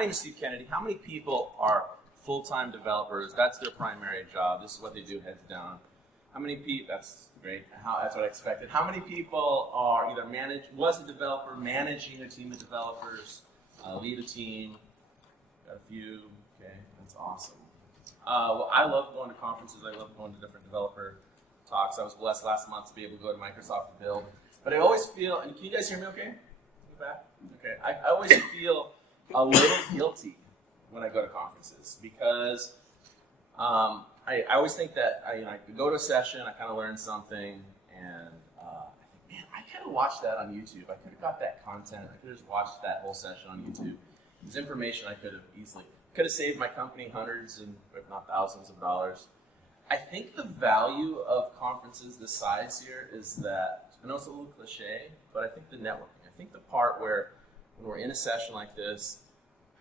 name is Steve Kennedy. How many people are full-time developers? That's their primary job. This is what they do heads down. How many people, that's great, that's what I expected. How many people are either was a developer, managing a team of developers, lead a team? Got a few, okay, that's awesome. Well, I love going to conferences. I love going to different developer talks. I was blessed last month to be able to go to Microsoft to build. But I always feel, and can you guys hear me okay? In the back? Okay. I always feel a little guilty when I go to conferences because I always think that I could go to a session, I kind of learn something, and I think, man, I could have watched that on YouTube. I could have got that content. I could have just watched that whole session on YouTube. There's information I could have saved my company hundreds and if not thousands of dollars. I think the value of conferences this size here is that, I know it's a little cliche, but I think the networking. I think the part where when we're in a session like this,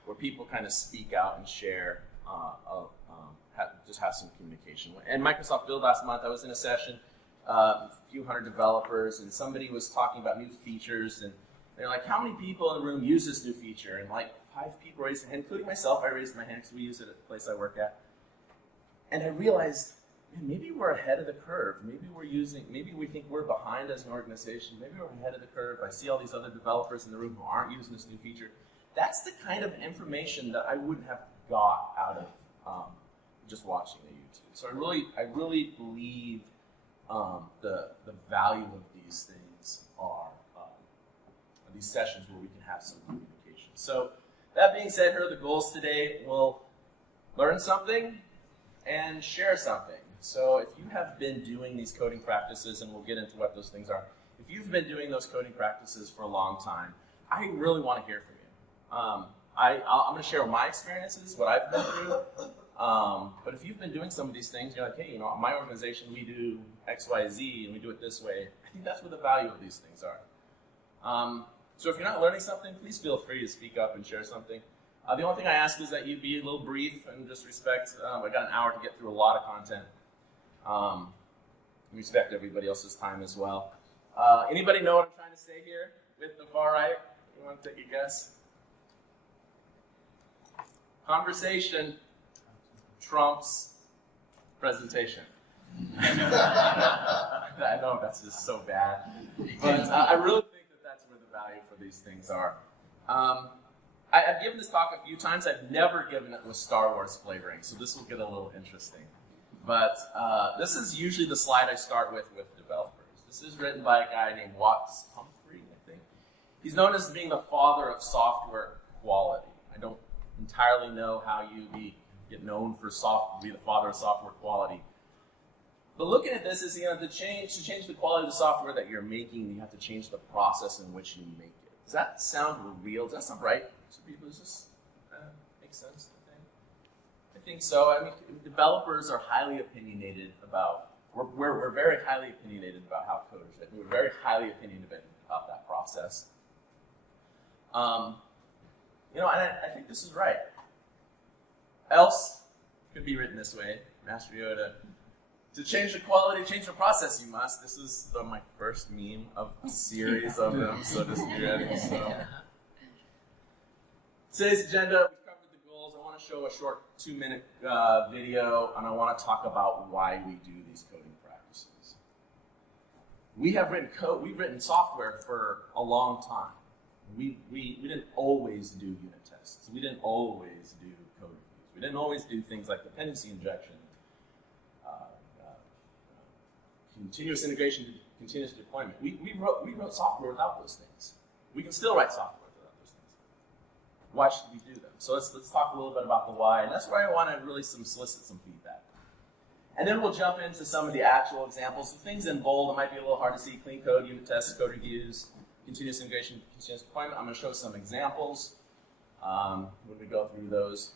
where people kind of speak out and share, just have some communication. And Microsoft Build last month, I was in a session, a few hundred developers, and somebody was talking about new features, and they're like, how many people in the room use this new feature? And like 5 people raised their hand, including myself. I raised my hand because we use it at the place I work at. And I realized, man, maybe we're ahead of the curve. Maybe we think we're behind as an organization. Maybe we're ahead of the curve. I see all these other developers in the room who aren't using this new feature. That's the kind of information that I wouldn't have got out of just watching the YouTube. So I really believe the value of these things are these sessions where we can have some communication. So that being said, here are the goals today. We'll learn something and share something. So if you have been doing these coding practices, and we'll get into what those things are, if you've been doing those coding practices for a long time, I really want to hear from you. I'm going to share my experiences, what I've been through. But if you've been doing some of these things, you're like, hey, my organization, we do X, Y, Z, and we do it this way. I think that's where the value of these things are. So if you're not learning something, please feel free to speak up and share something. The only thing I ask is that you be a little brief and just respect. I got an hour to get through a lot of content. Respect everybody else's time as well. Anybody know what I'm trying to say here with the far right? You want to take a guess? Conversation trumps presentation. I know that's just so bad, but I really think that that's where the value for these things are. I've given this talk a few times. I've never given it with Star Wars flavoring, so this will get a little interesting. But this is usually the slide I start with developers. This is written by a guy named Watts Humphrey, I think. He's known as being the father of software quality. I don't entirely know how you get known for be the father of software quality. But looking at this is, to change the quality of the software that you're making, you have to change the process in which you make it. Does that sound real? Does that sound right to people? Does this make sense? I think so. I mean, developers are highly opinionated about. We're very highly opinionated about how code is written. We're very highly opinionated about that process. And I think this is right. Else could be written this way. Master Yoda. To change the quality, change the process, you must. This is my first meme of a series of them, so just be ready. So. Today's agenda, we've covered the goals. I want to show a short 2-minute video, and I want to talk about why we do these coding practices. We have written code, we've written software for a long time. We didn't always do unit tests. We didn't always do code reviews. We didn't always do things like dependency injection, continuous integration, continuous deployment. We wrote software without those things. We can still write software without those things. Why should we do them? So let's talk a little bit about the why, and that's where I want to really solicit some feedback. And then we'll jump into some of the actual examples. Some things in bold that might be a little hard to see: clean code, unit tests, code reviews, continuous integration, continuous deployment. I'm going to show some examples when we go through those.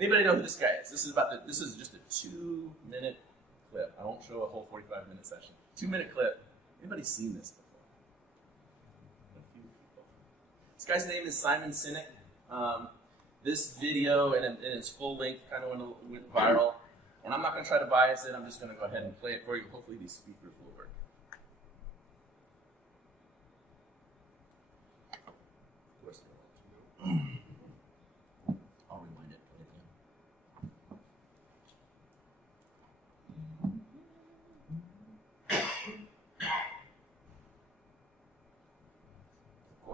Anybody know who this guy is? This is just a 2-minute clip. I won't show a whole 45-minute session. 2-minute clip. Anybody seen this before? A few people. This guy's name is Simon Sinek. This video in its full length kind of went viral. And I'm not going to try to bias it. I'm just going to go ahead and play it for you. Hopefully these speakers will work.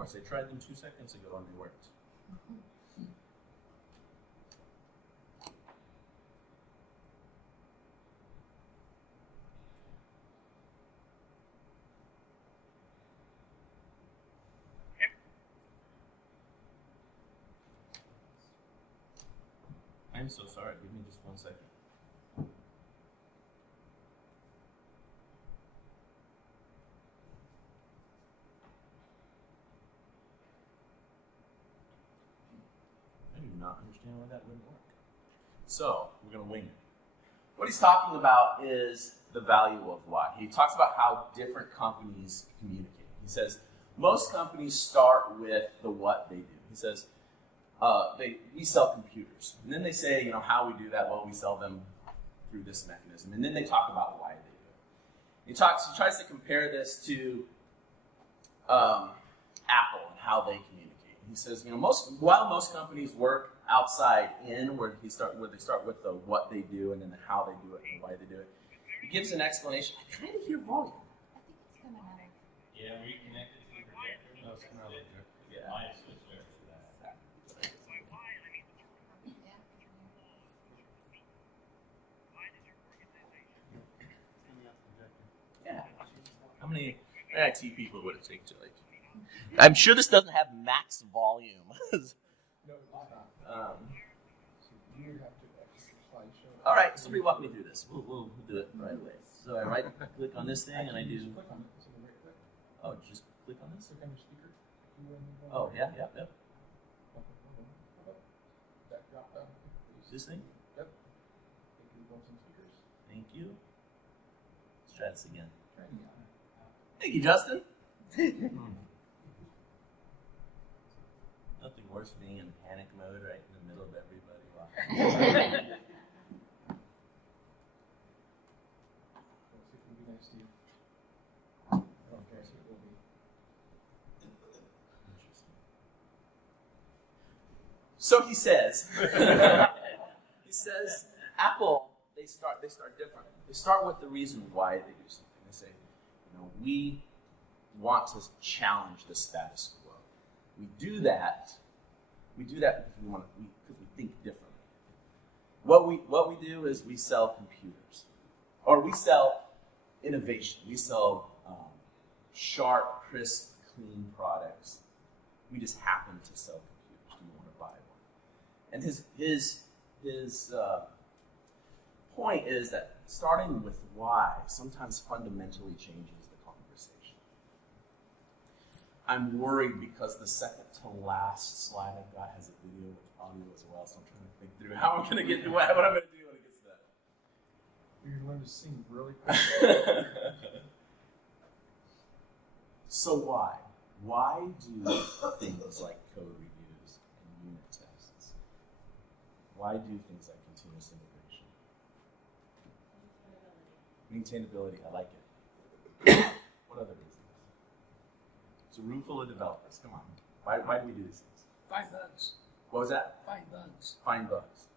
course. I tried them 2 seconds ago and they worked. I'm so sorry. Give me just 1 second. I do not understand why that wouldn't work. So, we're going to wing it. What he's talking about is the value of why. He talks about how different companies communicate. He says, most companies start with the what they do. He says, we sell computers. And then they say, how we do that? Well, we sell them through this mechanism. And then they talk about why they do it. He tries to compare this to Apple and how they communicate. He says, while most companies work outside in, where they start with the what they do and then the how they do it and why they do it, he gives an explanation. I kind of hear volume. I think it's coming out of. Yeah, we connected to the projector. No, it's coming out of the projector. Yeah. Might have switched over to that. Yeah. How many IT people would it take to I'm sure this doesn't have max volume. All right, somebody walk me through this. We'll do it right away. So I click on this thing and I do. Oh, just click on this. Oh yeah. This thing. Yep. Thank you. Let's try this again. Thank you, Justin. Nothing worse than being in panic mode right in the middle of everybody. So he says, Apple, they start different. They start with the reason why they do something. They say, we want to challenge the status quo. We do that because we think differently. What we do is we sell computers, or we sell innovation. We sell sharp, crisp, clean products. We just happen to sell computers. We want to buy one. And his point is that starting with why sometimes fundamentally changes the conversation. I'm worried because the second to last slide I've got has a video with audio as well, so I'm trying to think through how I'm going to get to what I'm going to do when it gets to that. You're going to learn to sing really quick. So why? Why do things like code reviews and unit tests? Why do things like continuous integration? Maintainability, I like it. What other reasons? It's a room full of developers. Come on. Why do we do these things? Find bugs. What was that? Find bugs. Find bugs.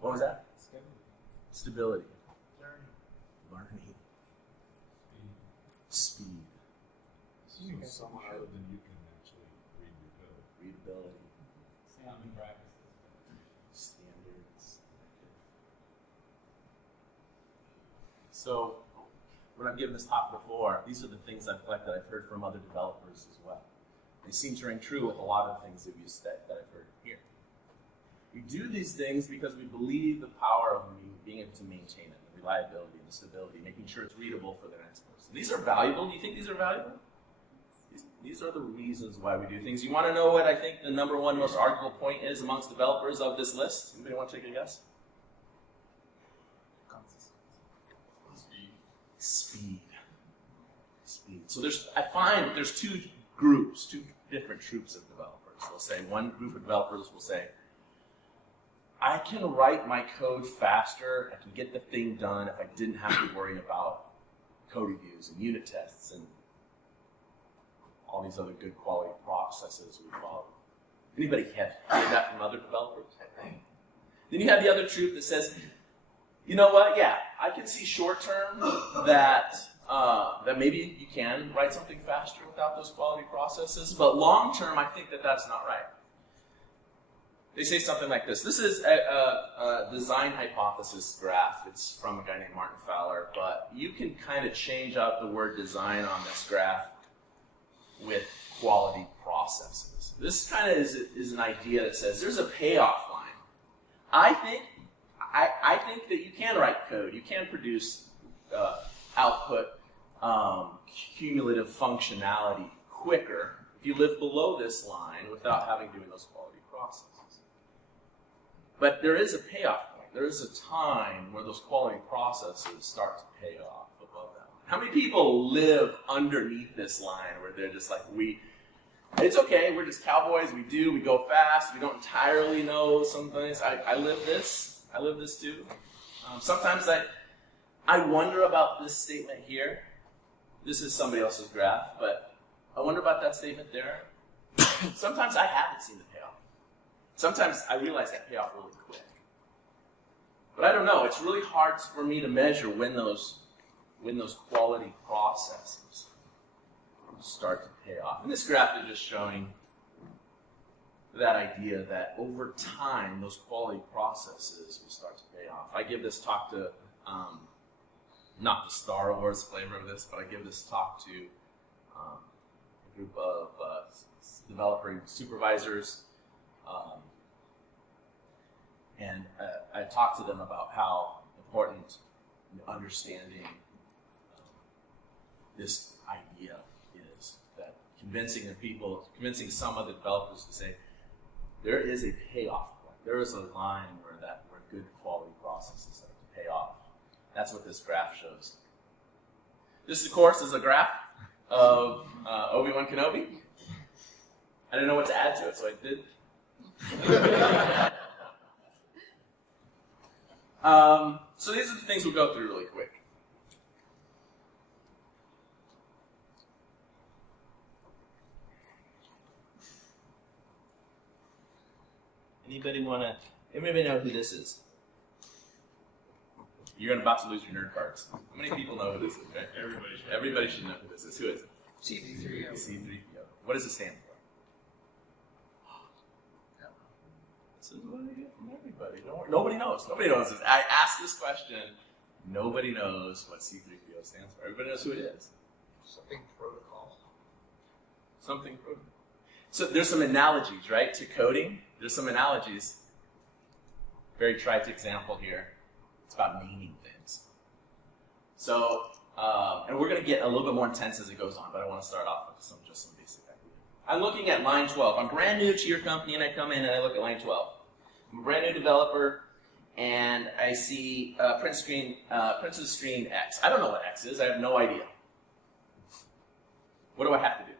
What was that? Stability. Learning. Speed. So someone other than you can actually read your code. Readability. Common practices. Standards. So, when I'm giving this talk before, these are the things I've collected. I've heard from other developers as well. They seem to ring true with a lot of things that I've heard here. We do these things because we believe the power of being able to maintain it, the reliability, the stability, making sure it's readable for the next person. These are valuable. Do you think these are valuable? These are the reasons why we do things. You want to know what I think the number one most arguable point is amongst developers of this list? Anybody want to take a guess? Speed. So I find there's two different troops of developers. They'll say, one group of developers will say, I can write my code faster, I can get the thing done if I didn't have to worry about code reviews and unit tests and all these other good quality processes we follow. Anybody have heard that from other developers? Then you have the other troop that says, you know what, yeah, I can see short term that that maybe you can write something faster without those quality processes, but long term, I think that that's not right. They say something like this. This is a design hypothesis graph. It's from a guy named Martin Fowler, but you can kind of change out the word design on this graph with quality processes. This kind of is an idea that says there's a payoff line. I think that you can write code. You can produce output cumulative functionality quicker if you live below this line without having to do those quality processes. But there is a payoff point. There is a time where those quality processes start to pay off above that line. How many people live underneath this line where they're just like, it's okay, we're just cowboys, we go fast, we don't entirely know some things. I live this. I live this too. Sometimes I wonder about this statement here. This is somebody else's graph, but I wonder about that statement there. Sometimes I haven't seen the payoff. Sometimes I realize that payoff really quick. But I don't know. It's really hard for me to measure when those quality processes start to pay off. And this graph is just showing that idea that over time, those quality processes will start to pay off. I give this talk to, not the Star Wars flavor of this, but I give this talk to a group of developer supervisors. And I talked to them about how important understanding this idea is. That convincing some of the developers to say, there is a payoff point. There is a line where good quality processes start to pay off. That's what this graph shows. This, of course, is a graph of Obi-Wan Kenobi. I didn't know what to add to it, so I did. So these are the things we'll go through really quick. Anybody know who this is? You're about to lose your nerd cards. How many people know who this is? Okay? Everybody should know who this is. Who is it? C3PO. C3PO. What does it stand for? This is what I get from everybody. Don't worry. Nobody knows. Nobody knows this. I asked this question. Nobody knows what C3PO stands for. Everybody knows who it is. Something protocol. Something protocol. So there's some analogies, right, to coding. There's some analogies. Very trite example here. It's about naming things. So, and we're going to get a little bit more intense as it goes on, but I want to start off with just some basic ideas. I'm looking at line 12. I'm brand new to your company, and I come in and I look at line 12. I'm a brand new developer, and I see prints screen X. I don't know what X is. I have no idea. What do I have to do? I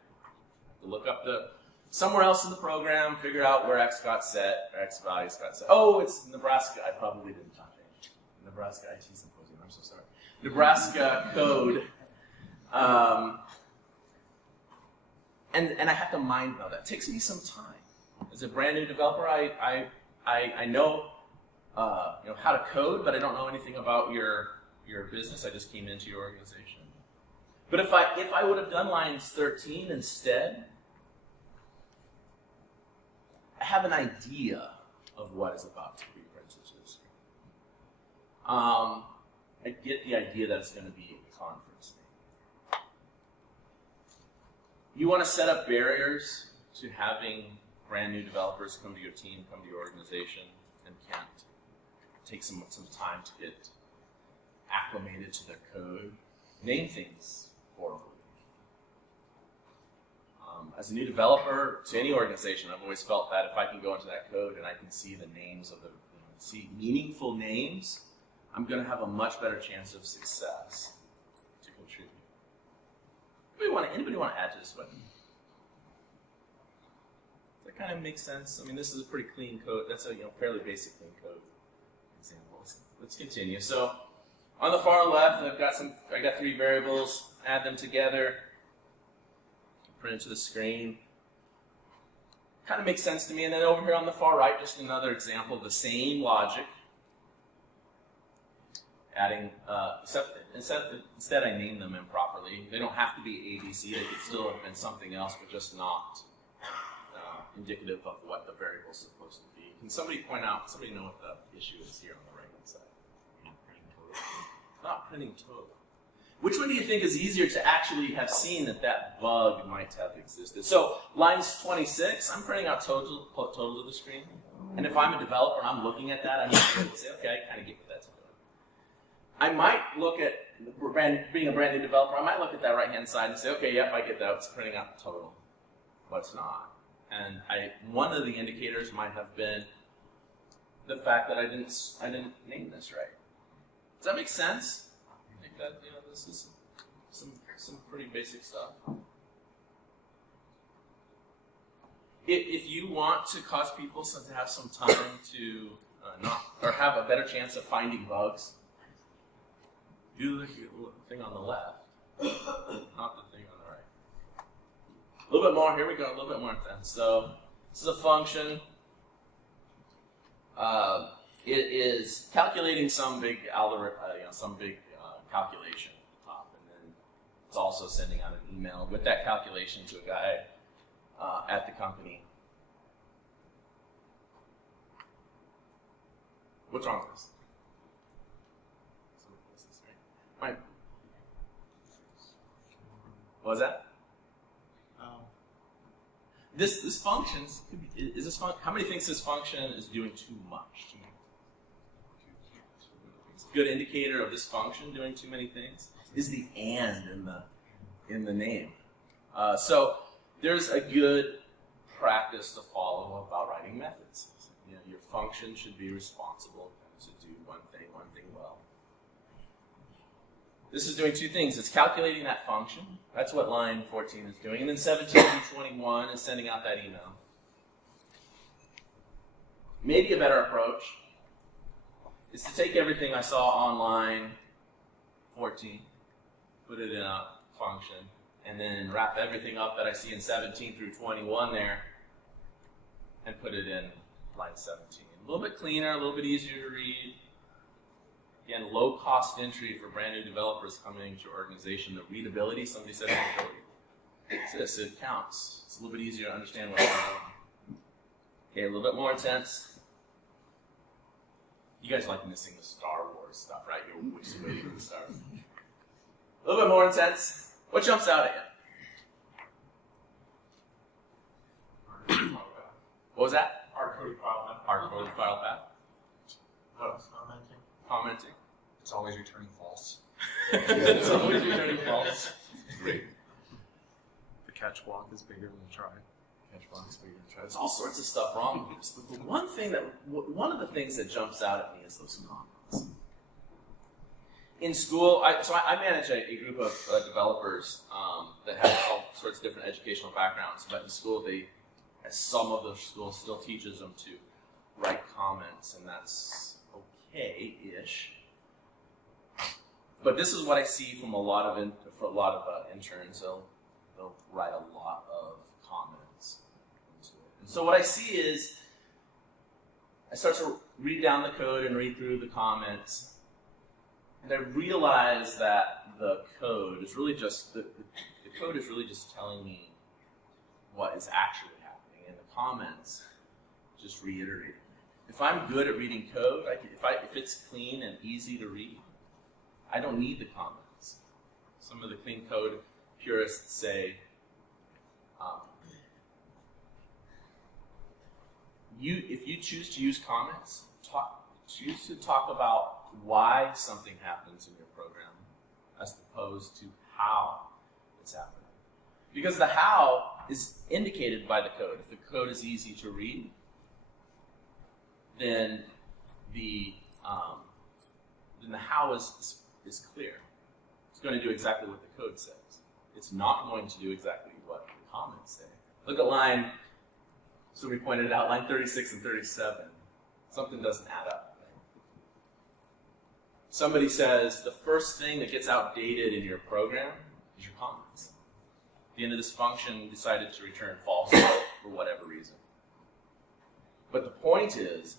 have to look up somewhere else in the program, figure out where X got set, or X values got set. Oh, it's Nebraska. I probably didn't touch it. Nebraska IT Symposium. I'm so sorry. Nebraska code. And I have to mind know that. It takes me some time. As a brand new developer, I know how to code, but I don't know anything about your business. I just came into your organization. But if I would have done lines 13 instead, I have an idea of what is about to be printed to the screen. I get the idea that it's going to be a conference. You want to set up barriers to having brand new developers come to your team, come to your organization, and can't take some time to get acclimated to their code. Name things horribly. As a new developer to any organization, I've always felt that if I can go into that code and I can see the names of see meaningful names, I'm going to have a much better chance of success to contribute. Anybody want to add to this one? Does that kind of make sense? I mean, this is a pretty clean code. That's a fairly basic clean code example. Let's continue. So on the far left, I got 3 variables. Add them together. Print it to the screen. Kind of makes sense to me. And then over here on the far right, just another example of the same logic. adding, instead I name them improperly. They don't have to be ABC. They could still have been something else, but just not indicative of what the variable is supposed to be. Can somebody know what the issue is here on the right-hand side? Not printing total. Which one do you think is easier to actually have seen that bug might have existed? So lines 26, I'm printing out total to the screen. And if I'm a developer and I'm looking at that, I might say, okay, I kind of get what that's doing. I might look at, being a brand new developer, I might look at that right-hand side and say, okay, yep, I get that. It's printing out the total. But it's not. And one of the indicators might have been the fact that I didn't name this right. Does that make sense? I think that, this is some pretty basic stuff. If you want to cause people to have some time to have a better chance of finding bugs, do the thing on the left, not the thing on the right. A little bit more. Here we go. A little bit more then. So this is a function. It is calculating some big algorithm, some big calculation at the top, and then it's also sending out an email with that calculation to a guy at the company. What's wrong with this? Right. What was that? This function is this function. How many thinks this function is doing too much? Good indicator of this function doing too many things is the and in the name. So there's a good practice to follow about writing methods. Your function should be responsible to do one thing well. This is doing two things. It's calculating that function. That's what line 14 is doing. And then 17 through 21 is sending out that email. Maybe a better approach is to take everything I saw on line 14, put it in a function, and then wrap everything up that I see in 17 through 21 there, and put it in line 17. A little bit cleaner, a little bit easier to read. Again, low-cost entry for brand new developers coming to your organization. The readability, somebody said readability. It's this, it counts. It's a little bit easier to understand what's going on. Okay, a little bit more intense. You guys like missing the Star Wars stuff, right? You're just waiting for the Star Wars. A little bit more intense. What jumps out at you? What was that? Hard-coded file path. Hard-coded file path. What else? Commenting. It's always returning false. It's always returning false. Great. The catch block is bigger than the try. There's all sorts of stuff wrong with this. But one of the things that jumps out at me is those comments. In school, I manage a group of developers that have all sorts of different educational backgrounds. But in school, some of the schools still teaches them to write comments, and that's okay-ish. But this is what I see from a lot of interns. They'll write a lot of comments. And so what I see is, I start to read down the code and read through the comments, and I realize that the code is really just telling me what is actually happening, and the comments just reiterate. If I'm good at reading code, if it's clean and easy to read, I don't need the comments. Some of the clean code purists say, if you choose to use comments, choose to talk about why something happens in your program as opposed to how it's happening. Because the how is indicated by the code. If the code is easy to read, then the how is clear. It's going to do exactly what the code says. It's not going to do exactly what the comments say. Look at line, so we pointed out, line 36 and 37. Something doesn't add up. Right? Somebody says the first thing that gets outdated in your program is your comments. At the end of this function, decided to return false for whatever reason. But the point is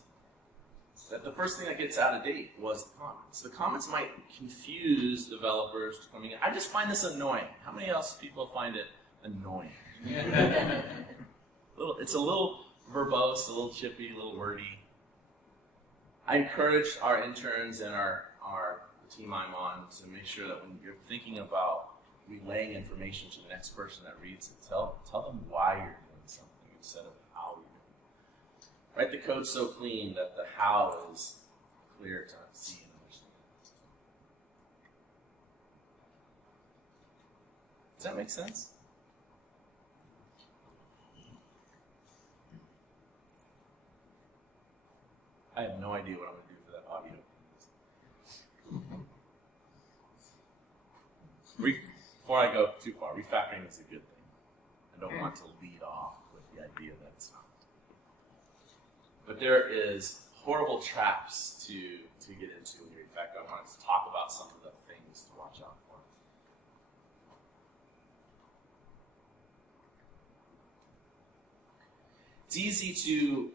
that the first thing that gets out of date was the comments. The comments might confuse developers coming in. I just find this annoying. How many else people find it annoying? It's a little verbose, a little chippy, a little wordy. I encourage our interns and our team I'm on to make sure that when you're thinking about relaying information to the next person that reads it, tell them why you're doing something instead of how you're doing it. Write the code so clean that the how is clear to see and understand. Does that make sense? I have no idea what I'm going to do for that audio. Before I go too far, refactoring is a good thing. I don't want to lead off with the idea that it's not. But there is horrible traps to get into when you refactor. I want to talk about some of the things to watch out for. It's easy to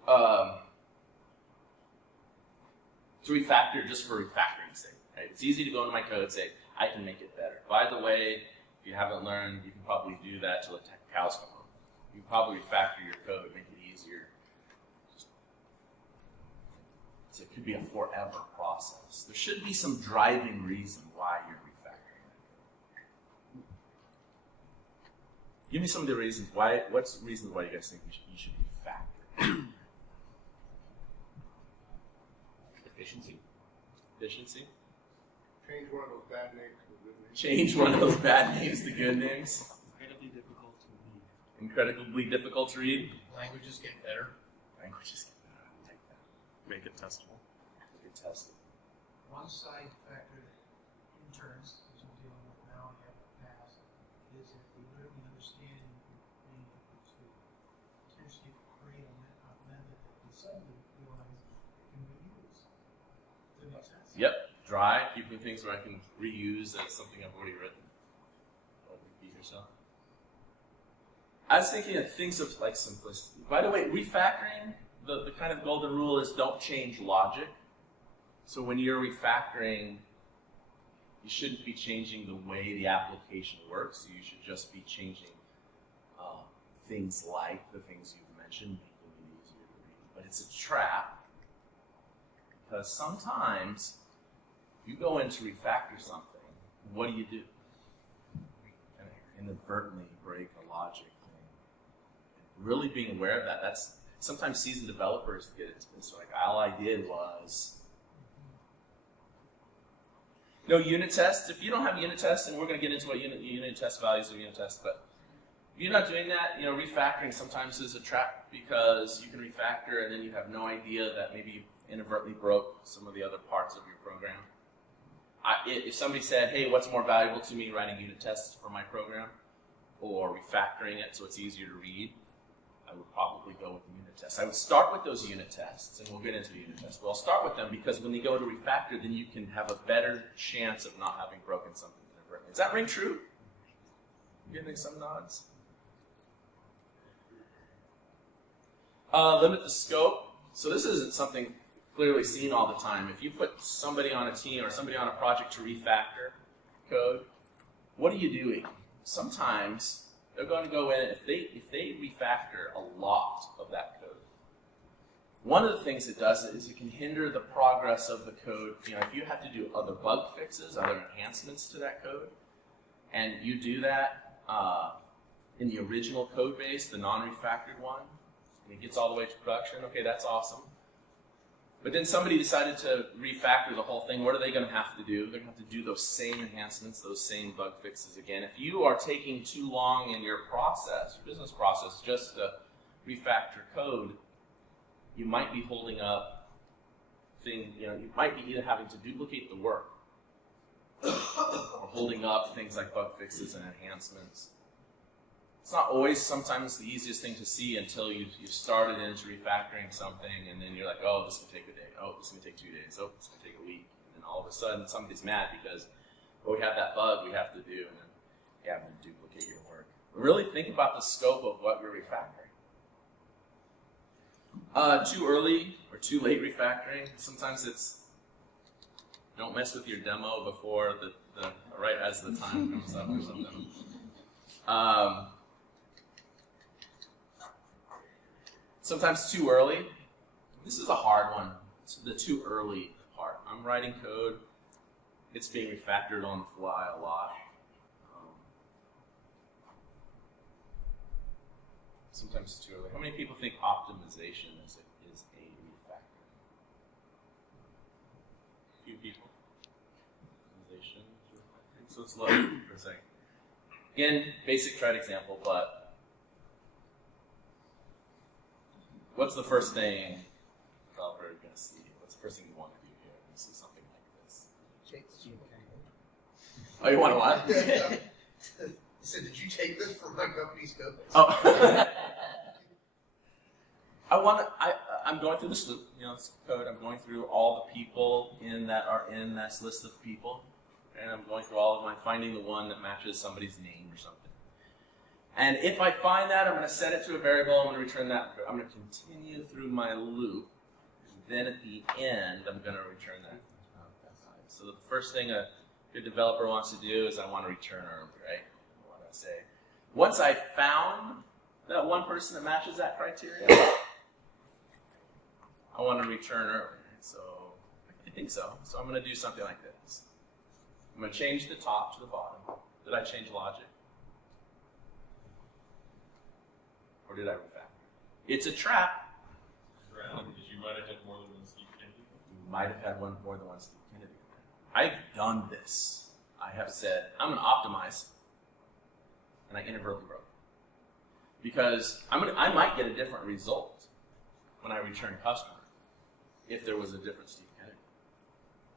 refactor just for refactoring's sake. Right? It's easy to go into my code and say, I can make it better. By the way, if you haven't learned, you can probably do that till the cows come home. You can probably refactor your code, make it easier. So it could be a forever process. There should be some driving reason why you're refactoring it. Give me some of the reasons why. What's the reasons why you guys think you should refactor? Efficiency. Efficiency. Change one of those bad names to good names. Change one of those bad names to good names. Incredibly difficult to read. Incredibly difficult to read. Languages get better. Languages get better. I like that. Make it testable. Make it testable. One side factor interns, as we're dealing with now and have passed, is if they really understand being able to potentially create a method that they suddenly realize can be used. Does that make sense? Yep. Dry, keeping things where I can reuse as something I've already written. Don't repeat yourself. I was thinking of things of like simplicity. By the way, refactoring, the kind of golden rule is don't change logic. So when you're refactoring, you shouldn't be changing the way the application works. You should just be changing things like the things you've mentioned, making it easier to read. But it's a trap because sometimes you go in to refactor something, what do? And inadvertently break a logic thing. Really being aware of that, that's sometimes seasoned developers get into this. Like, all I did was no unit tests. If you don't have unit tests, and we're going to get into what unit test values of unit tests, but if you're not doing that, refactoring sometimes is a trap because you can refactor and then you have no idea that maybe you inadvertently broke some of the other parts of your program. If somebody said, hey, what's more valuable to me, writing unit tests for my program or refactoring it so it's easier to read, I would probably go with the unit tests. I would start with those unit tests, and we'll get into the unit tests, but I'll start with them because when they go to refactor, then you can have a better chance of not having broken something inadvertently. Does that ring true? You getting some nods? Limit the scope. So this isn't something clearly seen all the time. If you put somebody on a team or somebody on a project to refactor code, what are you doing? Sometimes they're going to go in, if they refactor a lot of that code, one of the things it does is it can hinder the progress of the code. If you have to do other bug fixes, other enhancements to that code, and you do that in the original code base, the non-refactored one, and it gets all the way to production, okay, that's awesome. But then somebody decided to refactor the whole thing. What are they going to have to do? They're going to have to do those same enhancements, those same bug fixes again. If you are taking too long in your process, your business process, just to refactor code, you might be holding up things. You might be either having to duplicate the work or holding up things like bug fixes and enhancements. It's not always sometimes the easiest thing to see until you've started into refactoring something, and then you're like, oh, this can take a day. Oh, this can take 2 days. Oh, this can take a week. And then all of a sudden, somebody's mad because, we have that bug we have to do, and then you have to duplicate your work. But really think about the scope of what we're refactoring. Too early or too late refactoring. Sometimes it's don't mess with your demo before the right as the time comes up or something. Sometimes too early. This is a hard one. It's the too early part. I'm writing code. It's being refactored on the fly a lot. Sometimes it's too early. How many people think optimization is a refactor? A few people. Optimization is refactoring. So let's look for a second. Again, basic trite example, but what's the first thing a developer is going to see? What's the first thing you want to do here when you see something like this? Take the Steam code. Oh, you want to what? He said, "Did you take this from my company's code base?" Oh. I'm going through this loop, it's code. I'm going through all the people that are in this list of people, and I'm going through all of them, finding the one that matches somebody's name or something. And if I find that, I'm going to set it to a variable. I'm going to return that. I'm going to continue through my loop, and then at the end, I'm going to return that. So the first thing a good developer wants to do is I want to return early, right? I want to say, once I found that one person that matches that criteria, I want to return early. So I think so. So I'm going to do something like this. I'm going to change the top to the bottom. Did I change logic? Or did I refactor? It's a trap. Because you might have had more than one Steve Kennedy. You might have had more than one Steve Kennedy. I've done this. I have said, I'm going to optimize, and I inadvertently broke. Because I might get a different result when I return customer if there was a different Steve Kennedy.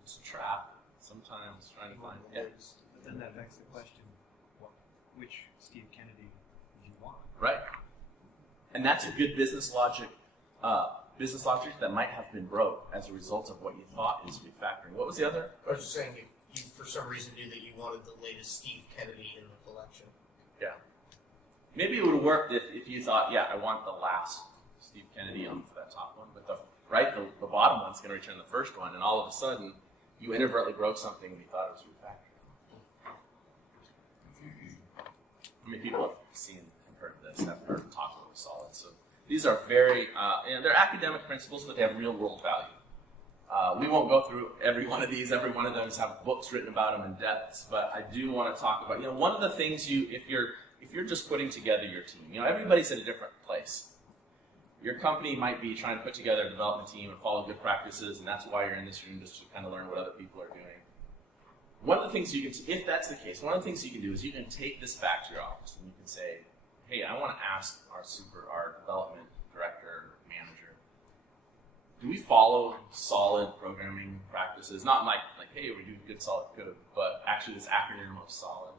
It's a trap. Sometimes trying to find it. But then that begs the question, which Steve Kennedy do you want? Right. And that's a good business logic that might have been broke as a result of what you thought is refactoring. What was the other? I was just saying, you for some reason knew that you wanted the latest Steve Kennedy in the collection. Yeah. Maybe it would have worked if you thought, yeah, I want the last Steve Kennedy on that top one, but the bottom one's going to return the first one, and all of a sudden, you inadvertently broke something and you thought it was refactoring. How many people have seen and heard of this, have heard talk about solid? So these are very, they're academic principles, but they have real world value. We won't go through every one of these. Every one of them have books written about them in depth, but I do want to talk about, one of the things if you're just putting together your team, everybody's at a different place. Your company might be trying to put together a development team and follow good practices, and that's why you're in this room, just to kind of learn what other people are doing. One of the things you can, if that's the case, one of the things you can do is you can take this back to your office and you can say, hey, I want to ask our development director, manager, do we follow solid programming practices? Not like hey, we do good solid code, but actually this acronym of solid.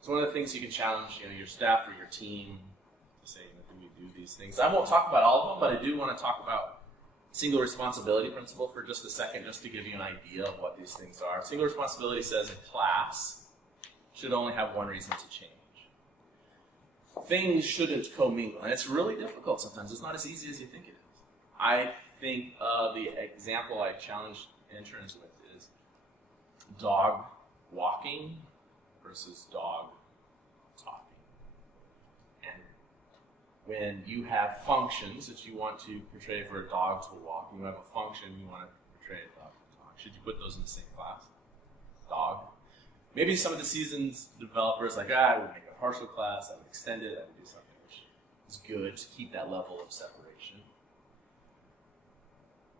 It's one of the things you can challenge, your staff or your team to say, do we do these things? I won't talk about all of them, but I do want to talk about single responsibility principle for just a second, just to give you an idea of what these things are. Single responsibility says a class should only have one reason to change. Things shouldn't commingle, and it's really difficult sometimes. It's not as easy as you think it is. I think the example I challenged interns with is dog walking versus dog talking. And when you have functions that you want to portray for a dog to walk, and you have a function you want to portray a dog to talk, should you put those in the same class? Dog. Maybe some of the seasoned developers I would make a partial class, I would extend it, I would do something which is good to keep that level of separation.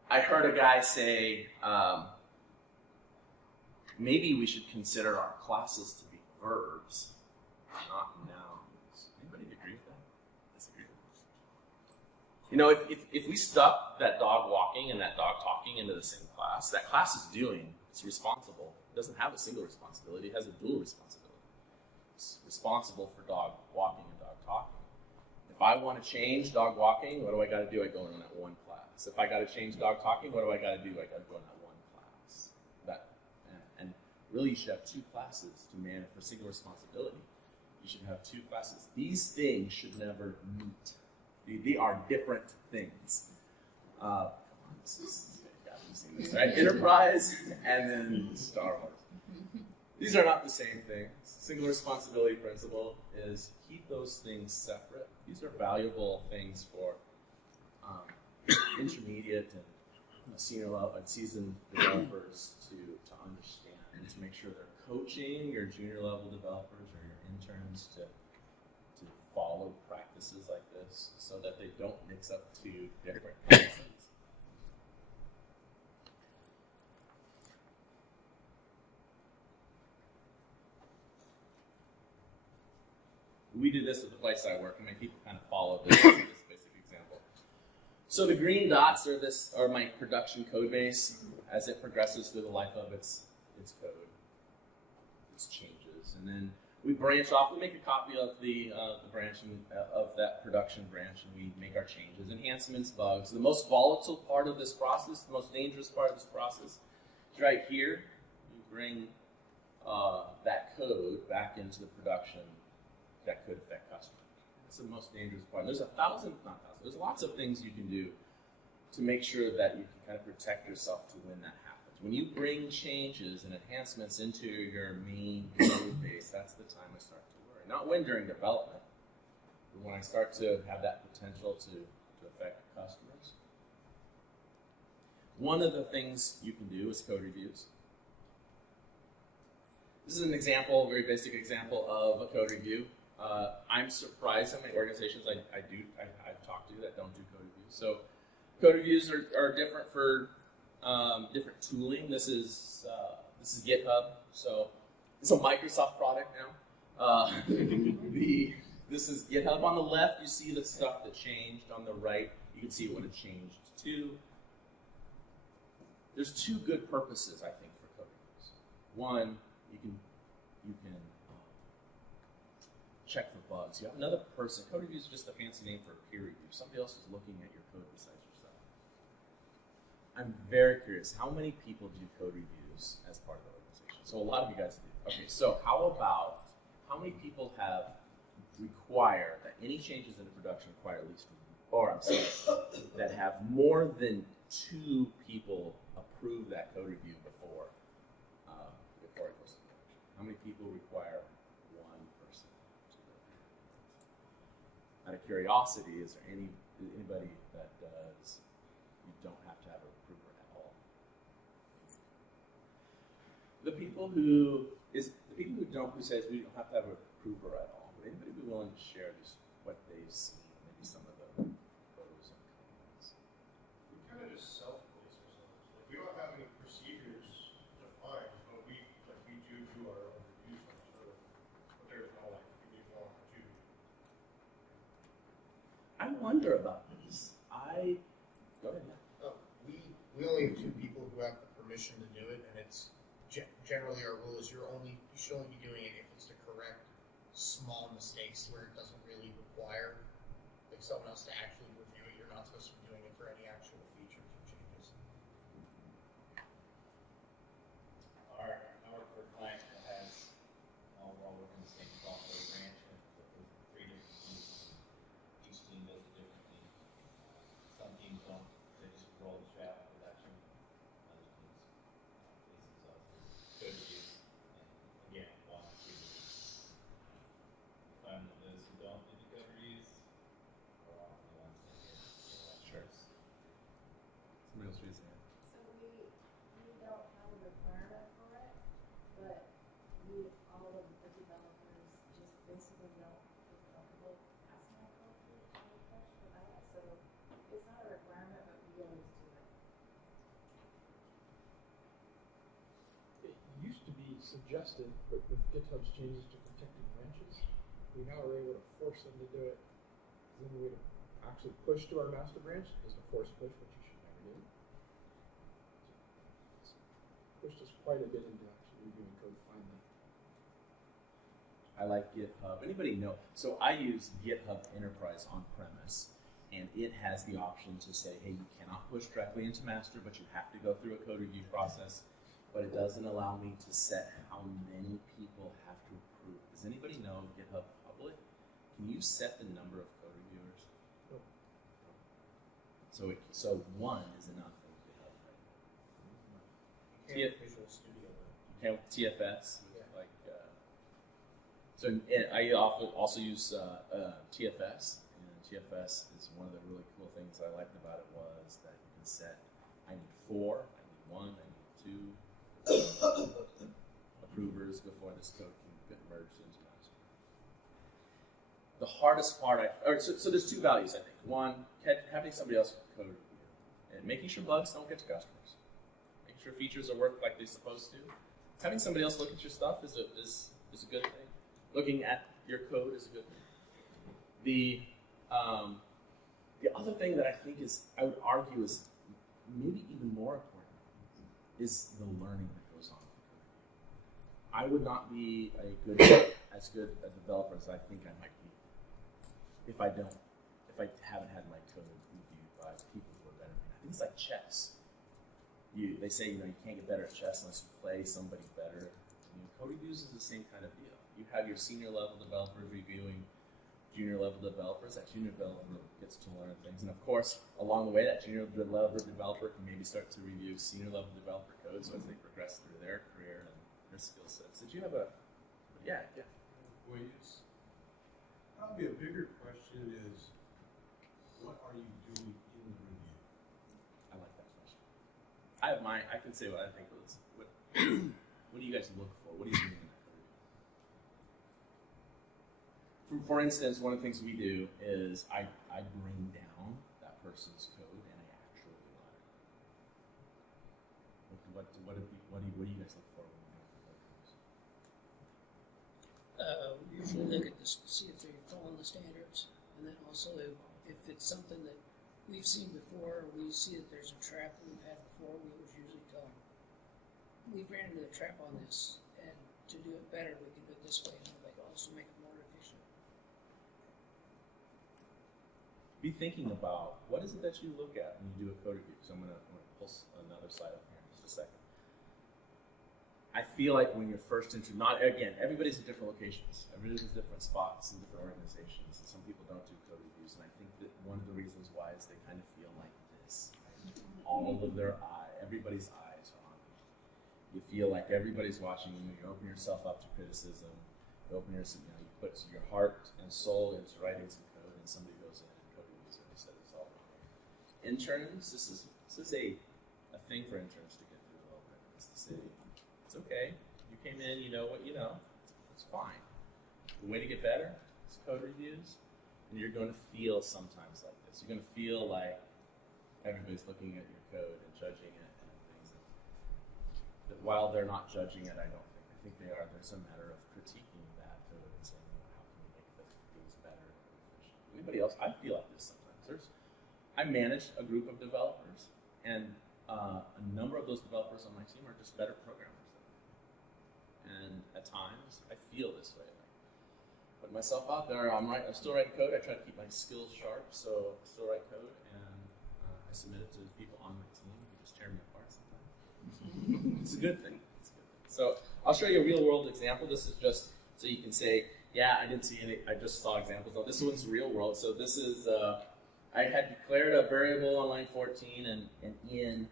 I heard a guy say, maybe we should consider our classes to be verbs, not nouns. Anybody agree with that? Disagree with that? If we stuck that dog walking and that dog talking into the same class, that class is doing, it's responsible. It doesn't have a single responsibility, it has a dual responsibility. It's responsible for dog walking and dog talking. If I want to change dog walking, what do I got to do? I go in that one class. If I got to change dog talking, what do I got to do? I got to go in that one class. And really, you should have two classes to manage for single responsibility. You should have two classes. These things should never meet. They are different things. Right? Enterprise and then Star Wars. These are not the same things. Single responsibility principle is keep those things separate. These are valuable things for intermediate and senior level and seasoned developers to understand and to make sure they're coaching your junior level developers or your interns to follow practices like this so that they don't mix up two different things. We do this at the place I work. I mean, people kind of follow this basic example. So the green dots are my production code base as it progresses through the life of its code, its changes, and then we branch off. We make a copy of the branching of that production branch, and we make our changes, enhancements, bugs. The most volatile part of this process, the most dangerous part of this process, is right here. You bring that code back into the production that could affect customers. That's the most dangerous part. There's there's lots of things you can do to make sure that you can kind of protect yourself to when that happens. When you bring changes and enhancements into your main code base, that's the time I start to worry. Not when during development, but when I start to have that potential to affect customers. One of the things you can do is code reviews. This is an example, a very basic example of a code review. I'm surprised how many organizations I've talked to that don't do code reviews. So code reviews are different for different tooling. This is GitHub, so it's a Microsoft product now. This is GitHub. On the left, you see the stuff that changed. On the right, you can see what it changed to. There's two good purposes, I think, for code reviews. One, you can check for bugs. You have another person. Code review is just a fancy name for a peer review. Somebody else is looking at your code besides yourself. I'm very curious. How many people do code reviews as part of the organization? So a lot of you guys do. Okay, so how many people have required that any changes in the production require at least that have more than 2 people approve that code review before it goes to production? How many people require one person to do it? Out of curiosity, is there anybody that does? You don't have to have an approver at all. The people who says we don't have to have an approver at all. Would anybody be willing to share just what they've seen? Maybe some of the pros and cons. We kind of just self-police ourselves. Like, we don't have any procedures defined, but we do our own reviews. So there's no like we need 1 or 2. I wonder about this. Go ahead. We only have 2 people who have the permission to do it, and it's generally our rule is you should only be doing it if it's to correct small mistakes where it doesn't really require like someone else to actually review it. You're not supposed to be doing it for any actual features or changes. I work for a client that has all within the same software branch and with 3 different teams. Each team does it differently. Some teams don't; they just roll the strap in production. Other teams code reviews, and again, 1 or 2 reviews. Find that those who don't do the code reviews are often the ones that get Sure. Somebody else raise their hand. So we don't have a requirement for it, but all of the developers just basically don't feel comfortable asking our code for any question about it. So it's not a requirement, but we always do it. It used to be suggested, but with GitHub's changes to protecting branches, we now are able to force them to do it. Then we would actually push to our master branch is a force push, which you should never do. It's pushed us quite a bit into actually reviewing code finally. I like GitHub. Anybody know? So I use GitHub Enterprise on premise, and it has the option to say, hey, you cannot push directly into master, but you have to go through a code review process. But it doesn't allow me to set how many people have to approve. Does anybody know GitHub Public? Can you set the number of code reviewers? So So one is enough. You can't Visual Studio though. You can't TFS. Yeah. Like so, and I also use TFS. And TFS is one of the really cool things I liked about it was that you can set. I need 4. I need 1. I need 2 approvers before this code can get merged into master. The hardest part, so there's 2 values I think. One, having somebody else code review and making sure bugs don't get to customers. Making sure features are worked like they're supposed to. Having somebody else look at your stuff is a good thing. Looking at your code is a good thing. The other thing that I think I would argue is maybe even more important is the learning that goes on. I would not be as good a developer as I think I might be if I haven't had my code reviewed by people who are better than me. I think it's like chess. They say you can't get better at chess unless you play somebody better. Code reviews is the same kind of deal. You have your senior level developers reviewing junior level developers. That junior developer gets to learn things, and of course, along the way, that junior level developer can maybe start to review senior level developer code. So as they progress through their career and their skill sets. Did you have a? Yeah. Well, probably a bigger question is, what are you doing in the review? I like that question. I can say what I think was. What do you guys look for? What are you doing in that review? For instance, one of the things we do is I bring down that person's code and I actually run it. What do you guys look for when you look at code reviews? We usually look at this to see if they're following the standards, and then also if it's something that we've seen before, or we see that there's a trap that we've had before, we would usually tell them, we ran into a trap on this, and to do it better, we can do it this way, and also make it more efficient. Be thinking about what is it that you look at when you do a code review. So I'm gonna pull another slide up here in just a second. I feel like when you're first everybody's at different locations. Everybody's at different spots in different organizations. And some people don't do code reviews. And I think that one of the reasons why is they kind of feel like this. All of everybody's eyes are on you. You feel like everybody's watching you. You open yourself up to criticism. You put your heart and soul into writing some code, and somebody goes in and code reviews it and says it's all wrong. Interns, this is a thing for interns to get through a little bit. Is to say, it's okay. You came in, you know what you know. It's fine. The way to get better is code reviews, and you're going to feel sometimes like this. You're going to feel like everybody's looking at your code and judging it and things. That while they're not judging it, I think they are. There's a matter of critiquing that code and saying, how can we make things better and efficient? Anybody else? I feel like this sometimes. I manage a group of developers, and a number of those developers on my team are just better programmers. And at times, I feel this way. I put myself out there. I'm still writing code. I try to keep my skills sharp, so I still write code, and I submit it to the people on my team who just tear me apart sometimes. It's a good thing. So I'll show you a real-world example. This is just so you can say, yeah, I didn't see any. I just saw examples. No, this one's real world. So this is I had declared a variable on line 14, and Ian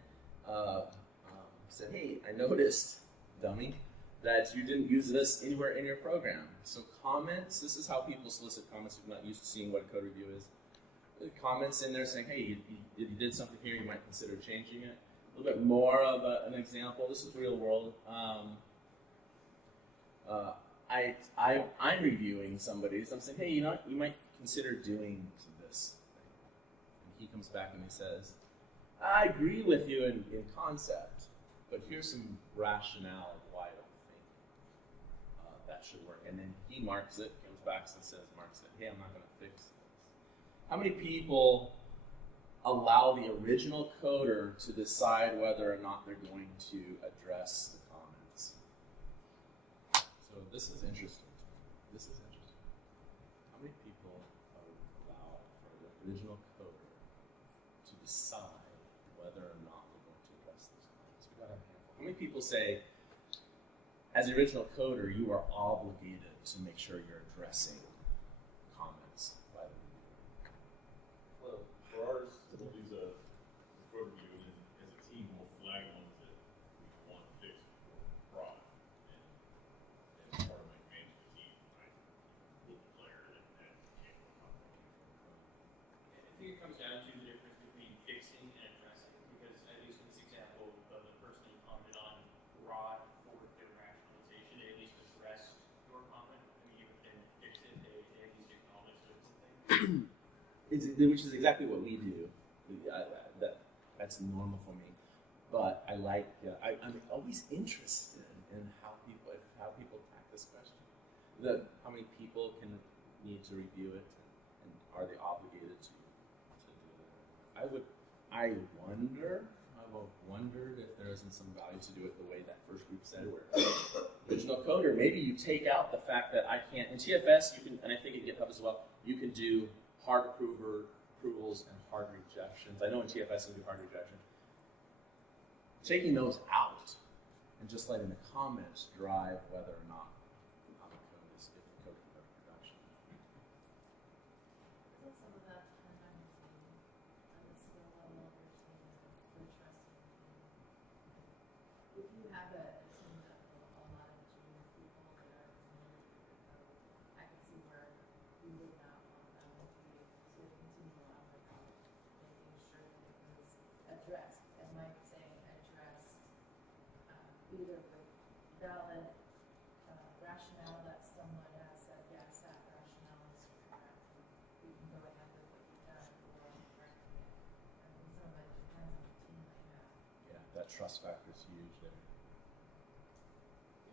said, hey, I noticed, dummy, that you didn't use this anywhere in your program. So comments, this is how people solicit comments if you're not used to seeing what a code review is. Comments in there saying, hey, you did something here, you might consider changing it. A little bit more of an example. This is real world. I'm reviewing somebody, so I'm saying, hey, you might consider doing this thing. And he comes back and he says, I agree with you in concept, but here's some rationale of why I don't think that should work. And then he marks it, comes back and marks it, hey, I'm not going to fix this. How many people allow the original coder to decide whether or not they're going to address the comments? So this is interesting. How many people allow for the original coder to decide whether or not they're going to address those comments? We got a handful. How many people say, as the original coder, you are obligated to make sure you're addressing comments by the reviewer? Well, for ours, we'll use a which is exactly what we do. That's normal for me. But I like. I'm always interested in how people tack this question. How many people can need to review it, and are they obligated to do it? I've wondered if there isn't some value to do it the way that first group said, where original code, or maybe you take out the fact that I can't. In TFS, you can, and I think in GitHub as well, you can do hard approvals and hard rejections. I know in TFS you can do hard rejection. Taking those out and just letting the comments drive whether or not how the code is, if the code can go to production. Isn't some of that depend on the team, on the skill level of your team, the trust in your team? If you have a team that's a lot of junior people that are familiar with your code, I can see where you would not want them to continue on without making sure that it was addressed. And Mike saying addressed either with valid rationale that someone has said, yes, that rationale is correct, and we can go ahead with what you've done, or correcting it. I mean, some of it depends on the team they have. Yeah, that trust factor is huge there.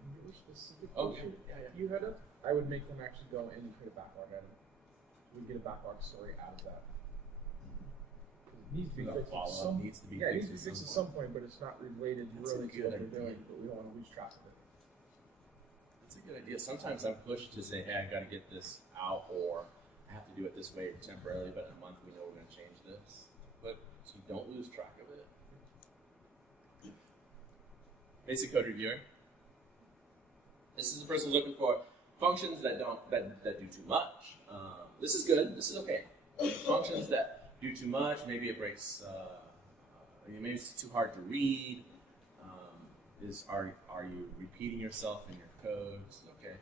In your specific Oh, issue, yeah. you had it, I would make them actually go in and create a backlog item. We get a backlog story out of that. It needs to be That fixed at follow-up some needs to be yeah, it fixed needs to be at fixed at some some point, but it's not related That's a really to good what they're idea. doing, but we don't want to lose track of it. It's a good idea. Sometimes I'm pushed to say, hey, I got to get this out, or I have to do it this way temporarily, but in a month we know we're going to change this. But so you don't lose track of it. Basic code reviewer. This is the person looking for functions that do too much. This is good. This is okay. Functions that do too much. Maybe it breaks. Maybe it's too hard to read. Are you repeating yourself in your code? This is okay.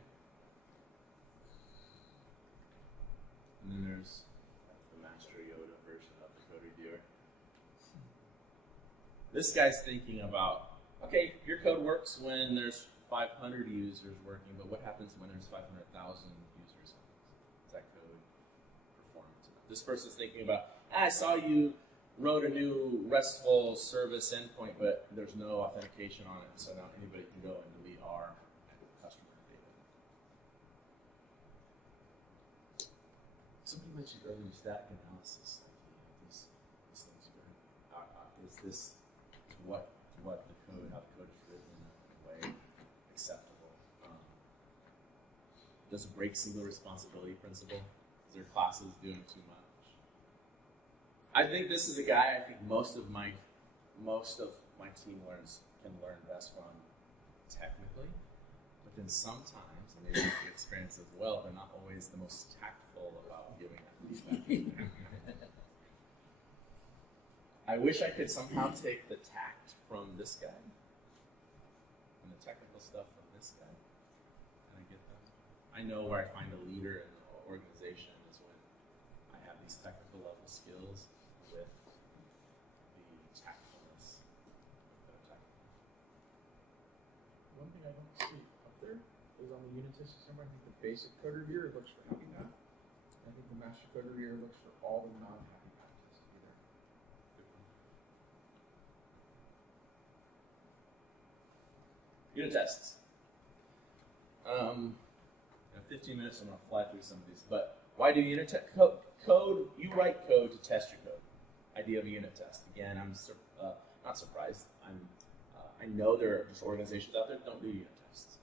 And then there's the Master Yoda version of the code reviewer. This guy's thinking about, okay, your code works when there's 500 users working, but what happens when there's 500,000 users? Is that code performance enough? This person's thinking about, I saw you wrote a new RESTful service endpoint, but there's no authentication on it, so now anybody can go and delete our customer data. Somebody mentioned earlier static analysis. These things are, is this what the code, how the code is written in a way acceptable? Does it break single responsibility principle? Is there classes doing too much? I think this is a guy I think most of my team can learn best from technically, but then sometimes, and maybe you experience as well, they're not always the most tactful about giving that feedback. I wish I could somehow take the tact from this guy and the technical stuff from this guy, and I get them. I know where I find a leader in an organization is when I have these technical level skills with the tactfulness. One thing I don't see up there is on the unit test system. I think the basic code reviewer looks for happy path. I think the master code reviewer looks for all the non-happy path tests either. Unit tests. 15 minutes, I'm going to fly through some of these. But why do unit test? Code, you write code to test your code. Idea of a unit test. Again, I'm not surprised. I know there are just organizations out there that don't do unit tests.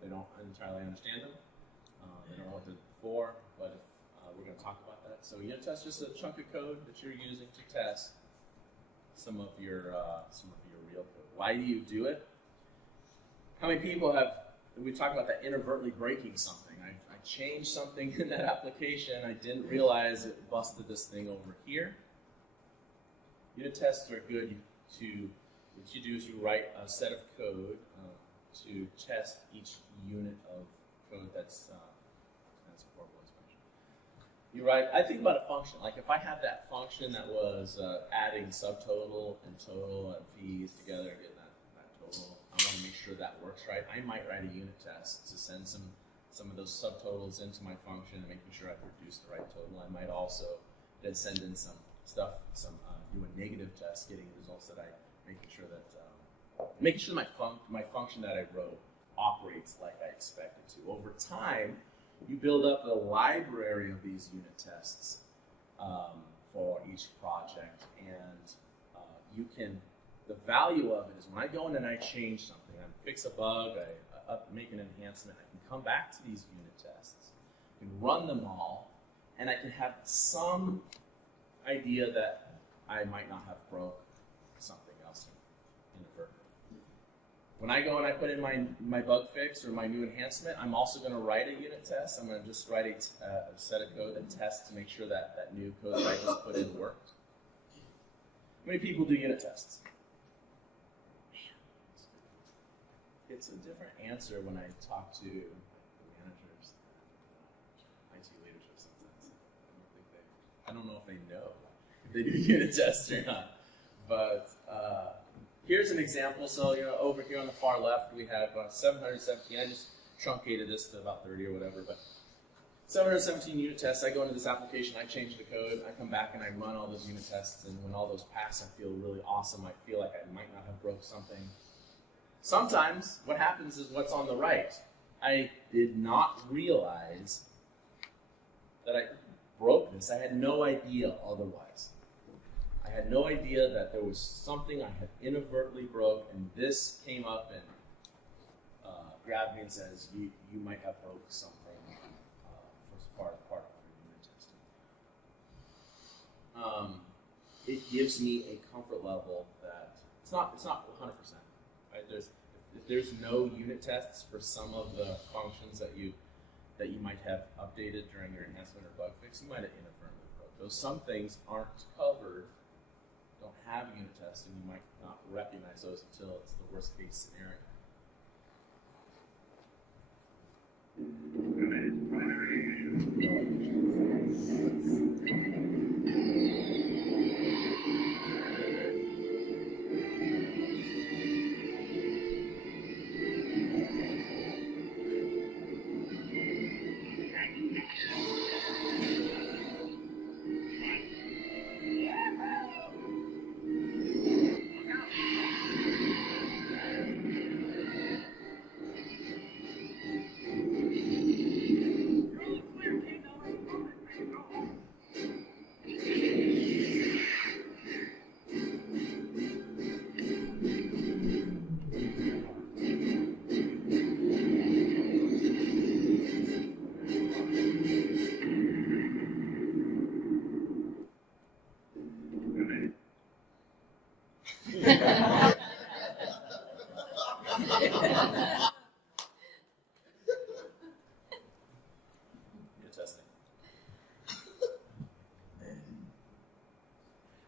They don't entirely understand them. They don't know what they're for, but we're going to talk about that. So unit test is just a chunk of code that you're using to test some of your real code. Why do you do it? How many people we talked about that inadvertently breaking something. I changed something in that application. I didn't realize it busted this thing over here. Unit tests are good what you do is you write a set of code to test each unit of code that's a horrible expression. You write, I think about a function. Like if I have that function that was adding subtotal and total and fees together to get that total, I want to make sure that works right. I might write a unit test to send some some of those subtotals into my function and making sure I produce the right total. I might also then send in some stuff, do a negative test, getting results that making sure my function that I wrote operates like I expect it to. Over time, you build up a library of these unit tests for each project, and the value of it is when I go in and I change something, I fix a bug, I make an enhancement, I can come back to these unit tests, I can run them all, and I can have some idea that I might not have broke something else inadvertently. When I go and I put in my bug fix or my new enhancement, I'm also going to write a unit test. I'm going to just write a set of code and test to make sure that new code that I just put in worked. How many people do unit tests? It's a different answer when I talk to the managers, IT leadership sometimes. I don't know if they know if they do unit tests or not. But here's an example. So over here on the far left, we have 717. I just truncated this to about 30 or whatever, but 717 unit tests. I go into this application, I change the code, I come back and I run all those unit tests, and when all those pass, I feel really awesome. I feel like I might not have broke something. Sometimes what happens is what's on the right. I did not realize that I broke this. I had no idea otherwise. I had no idea that there was something I had inadvertently broke, and this came up and grabbed me and says, you might have broke something for part of your unit testing. It gives me a comfort level that it's not 100%. Right? If there's no unit tests for some of the functions that you might have updated during your enhancement or bug fix, you might have inadvertently broke those. Some things aren't covered, don't have unit tests, and you might not recognize those until it's the worst case scenario.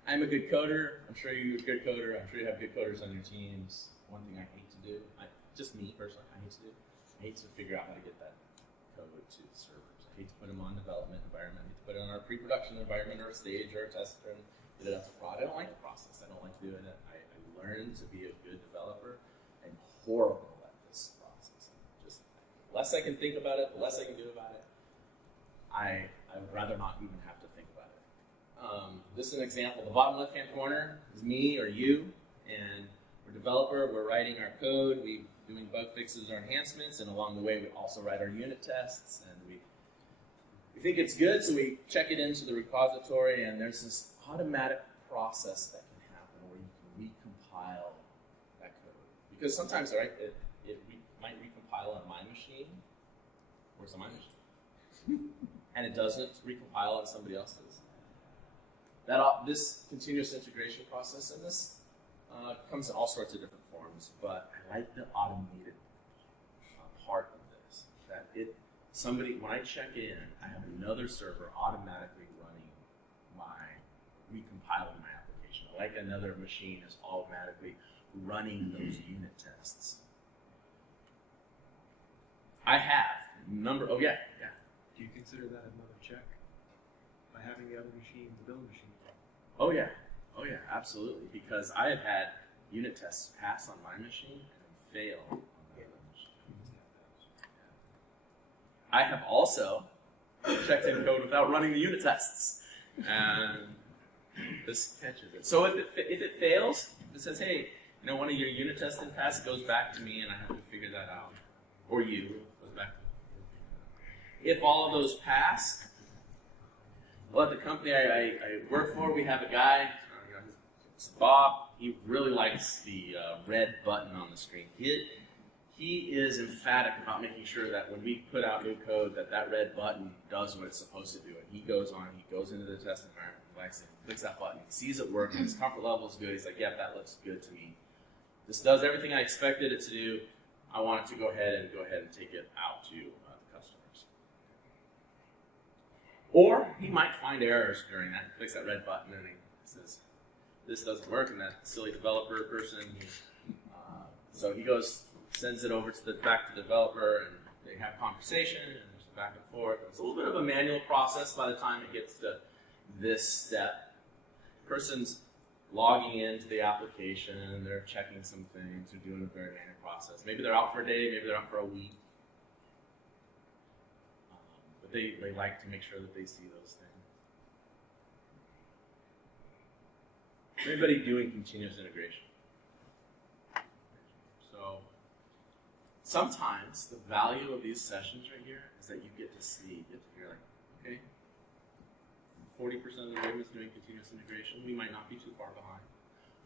I'm a good coder. I'm sure you're a good coder. I'm sure you have good coders on your teams. One thing I hate to do, just me personally, I hate to figure out how to get that code to the servers. I hate to put them on development environment. I hate to put it on our pre-production environment or a stage or a tester and get it up to prod. I don't like the process. I don't like doing it. I learned to be a good developer. I'm horrible at this process. Just the less I can think about it, the less I can do about it. I would rather not even have to think about it. This is an example. The bottom left-hand corner is me or you, and we're a developer. We're writing our code. We're doing bug fixes or enhancements, and along the way, we also write our unit tests. And we think it's good, so we check it into the repository, and there's this automatic process that can happen where you can recompile that code. Because sometimes, right, it might recompile on my machine. Where's on my machine? And it doesn't recompile on somebody else's. This continuous integration process, and this comes in all sorts of different forms, but I like the automated part of this. That when I check in, I have another server automatically recompiling my application. Like another machine is automatically running those unit tests. I have oh yeah. Do you consider that another check? By having the other machine, the build machine? Oh yeah, absolutely. Because I have had unit tests pass on my machine and fail on the other machine. I have also checked in code without running the unit tests, and this catches it. So if it fails, it says, hey, one of your unit tests didn't pass, it goes back to me, and I have to figure that out. Or you, it goes back to me. If all of those pass, well, at the company I work for, we have a guy, it's Bob. He really likes the red button on the screen. He is emphatic about making sure that when we put out new code, that red button does what it's supposed to do. And he goes into the test environment, clicks that button, he sees it working, his comfort level is good. He's like, yep, that looks good to me. This does everything I expected it to do. I want it to go ahead and take it out to the customers. Or he might find errors during that. He clicks that red button and he says, this doesn't work, and that silly developer person, so he goes, sends it over back to the developer, and they have conversation, and there's back and forth. It's a little bit of a manual process by the time it gets to this step. Person's logging into the application, they're checking some things, they're doing a very manual process. Maybe they're out for a day, maybe they're out for a week. But they like to make sure that they see those things. Anybody doing continuous integration? So sometimes the value of these sessions right here is that you get to see, you're like, okay, 40% of the room is doing continuous integration. We might not be too far behind.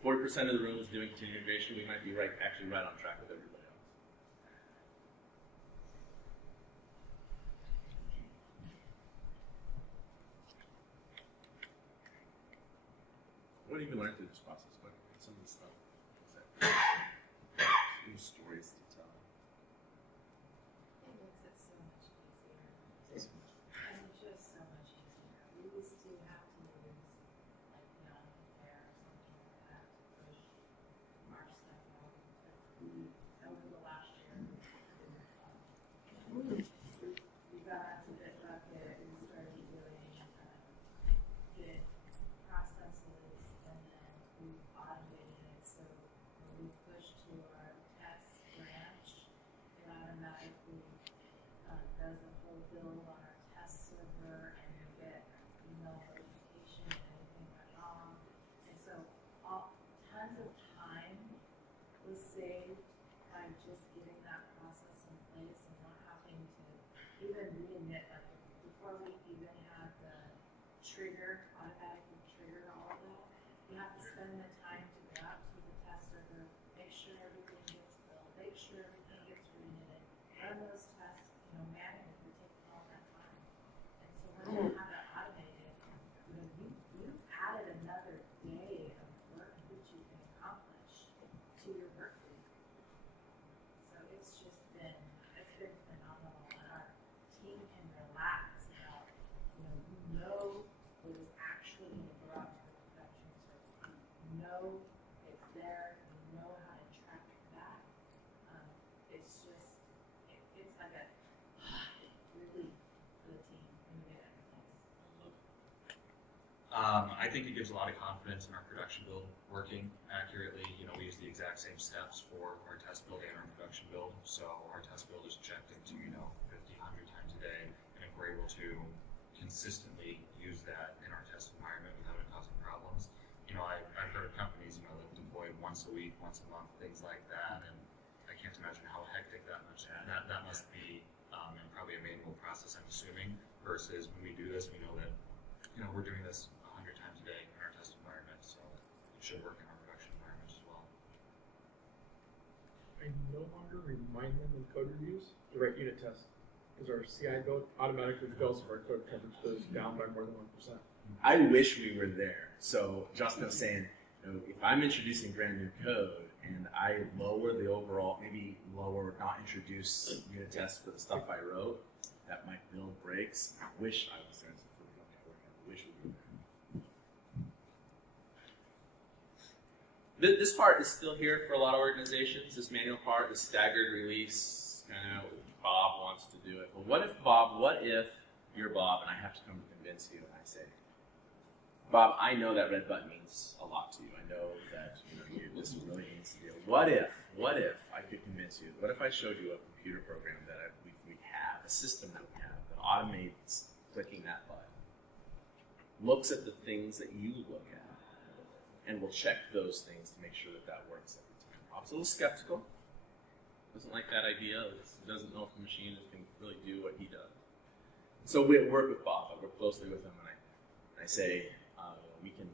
40% of the room is doing continuous integration. We might be actually right on track with everybody else. What have you learned through this process? What some of the stuff? Some stories to tell. It makes it so much easier. And just so much easier. We used to have to use like Beyond Compare or something like that to push our stuff out. But over the last year, we got onto Bitbucket and started doing Git processes, and then we automated it. So when we push to our test branch, it automatically does a whole build on our test server, and you get email notification if anything went wrong. And so tons of time was saved by just getting that process in place and not having to even reinit. Like before we even had the automatically trigger all of that, you have to spend the time to go out to the test server, make sure everything gets built, make sure everything gets reknitted, run those tests, manually for taking all that time. And so when you have it automated, you've added another day of work which you can accomplish to your work week. So it's been phenomenal, and our team can relax about, what is actually going to go out to the production server. You know it's there, you know how to track it back. It's like a relief for the team when you get it in place. I think it gives a lot of confidence in our production build working accurately. We use the exact same steps for our test build and our production build. So our test build is checked into 50, 100 times a day, and if we're able to consistently use that in our test environment without it causing problems. I've heard of companies that deploy once a week, once a month, things like that, and I can't imagine how hectic that must be, and probably a manual process, I'm assuming, versus when we do this, we know that we're doing this 100 times a day in our test environment, so it should work in our production environment as well. I no longer remind them in code reviews to write unit tests, because our CI build automatically fails if our code coverage goes down by more than 1%. I wish we were there. So Justin was saying, if I'm introducing brand new code and I lower the overall, maybe lower, not introduce unit tests for the stuff I wrote, that my build breaks. I wish I was there. I wish we were there. This part is still here for a lot of organizations. This manual part, the staggered release, kind of Bob wants to do it. But what if you're Bob and I have to come to convince you and I say, Bob, I know that red button means a lot to you. I know that this really means to you. What if I could convince you? What if I showed you a computer program that we have, a system that we have that automates clicking that button, looks at the things that you look at, and will check those things to make sure that that works every time. Bob's a little skeptical. Doesn't like that idea. Doesn't know if the machine can really do what he does. So we work with Bob. I work closely with him, and I say, we can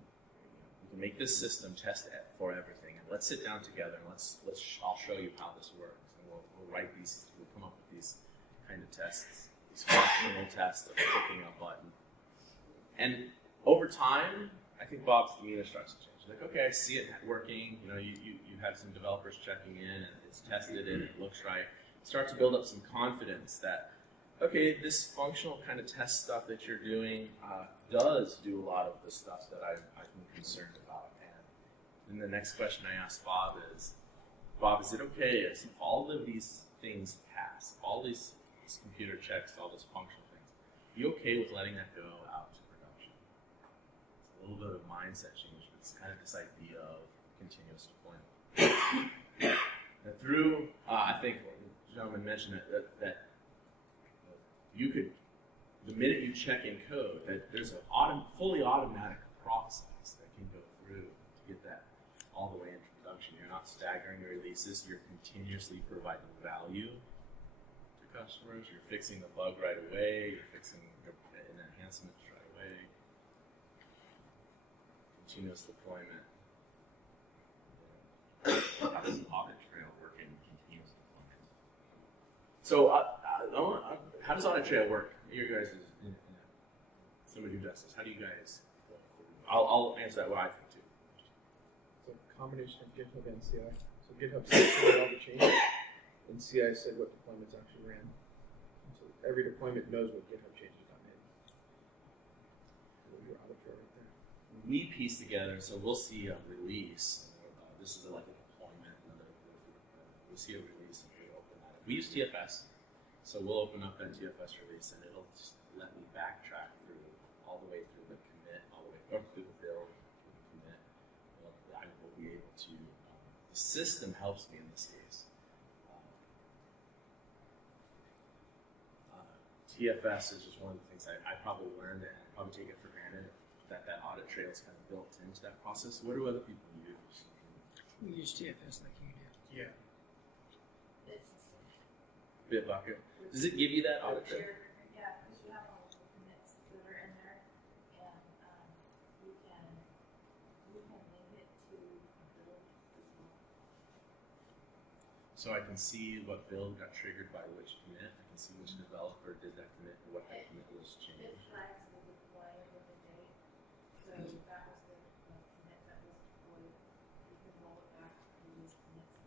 make this system test for everything, and let's sit down together and I'll show you how this works, and we'll come up with these kind of tests, these functional tests of clicking a button. And over time, I think Bob's demeanor starts to change. Like, okay, I see it working. You had some developers checking in, and it's tested and it looks right. Start to build up some confidence that, okay, this functional kind of test stuff that you're doing does do a lot of the stuff that I'm concerned about. And then the next question I ask Bob, is it okay if all of these things pass, all these computer checks, all these functional things, are you okay with letting that go out to production? It's a little bit of mindset change, but it's kind of this idea of continuous deployment. And through, I think the gentleman mentioned that you could, the minute you check in code, that there's a fully automatic process that can go through to get that all the way into production. You're not staggering your releases, you're continuously providing value to customers, you're fixing the bug right away, you're fixing an enhancements right away. Continuous deployment. How does audit trail work in continuous deployment? So, how does audit trail work? You guys, somebody who does this, how do you guys? I'll answer that what I think too. It's a combination of GitHub and CI. So GitHub said all the changes, and CI said what deployments actually ran. And so every deployment knows what GitHub changes got made. Your audit trail right there. We piece together, so we'll see a release. This is like a deployment. We'll see a release and we open that. We use TFS, so we'll open up that TFS release and it'll just let me backtrack through all the way through the commit, all the way through the build, through the commit. I will be able to. The system helps me in this case. TFS is just one of the things I probably learned, and I probably take it for granted that audit trail is kind of built into that process. What do other people use? We use TFS like you do. Yeah. Bitbucket. Does it give you that audit trail? Yeah, because you have all the commits that are in there, and you can link it to build as well. So I can see what build got triggered by which commit. I can see which developer did that commit and what that commit was It changed. flags the deploy with the date, so that was the commit that was deployed. You can roll it back to previous commits.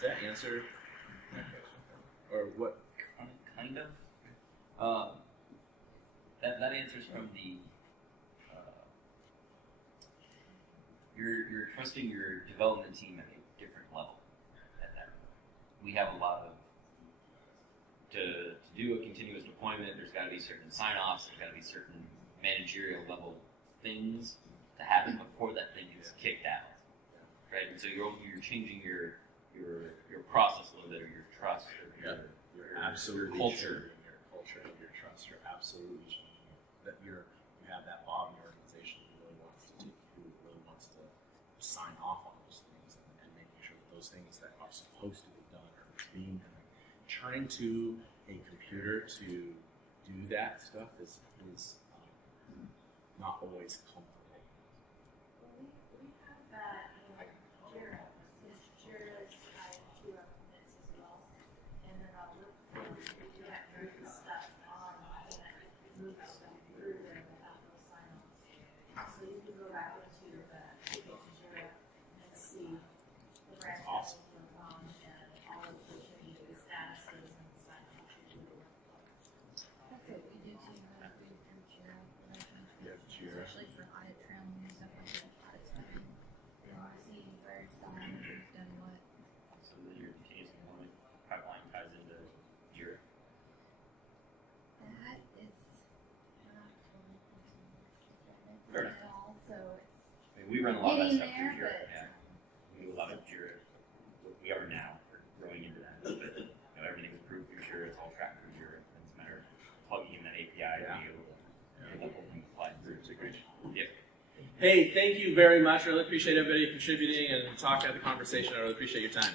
Does that answer? Or what? Kind of. That answers from the. You're trusting your development team at a different level. At that point, we have a lot of to do a continuous deployment. There's got to be certain sign-offs. There's got to be certain managerial level things to happen before that thing gets kicked out, right? And so you're changing your process a little bit, or your trust, or You're absolutely culture. changing your culture, your trust. You're absolutely changing it. That you have that Bob in your organization who really wants to sign off on those things and making sure that those things that are supposed to be done are being done. Turning to a computer to do that stuff is not always comfortable. Well, we have that in Jira, since Jira is tied to our commits as well, and then I'll look for that move stuff on and move stuff through there without those sign-offs. So you can go back into the Jira and see the branch that was worked on and all of the changes, the statuses and the sign-offs. That's what we do too, we do Jira, Yeah, Jira. especially for audit trail and stuff like that, audit stuff. We want to see where it's done, who's done what. So that your continuous deployment pipeline ties into Jira. That is not totally Fair enough. at all, so it's I mean, we run a lot of that Getting stuff through there, Jira. Yeah, we do a lot of Jira. We are now. We're growing into that. But Hey, thank you very much. I really appreciate everybody contributing and talking at the conversation. I really appreciate your time.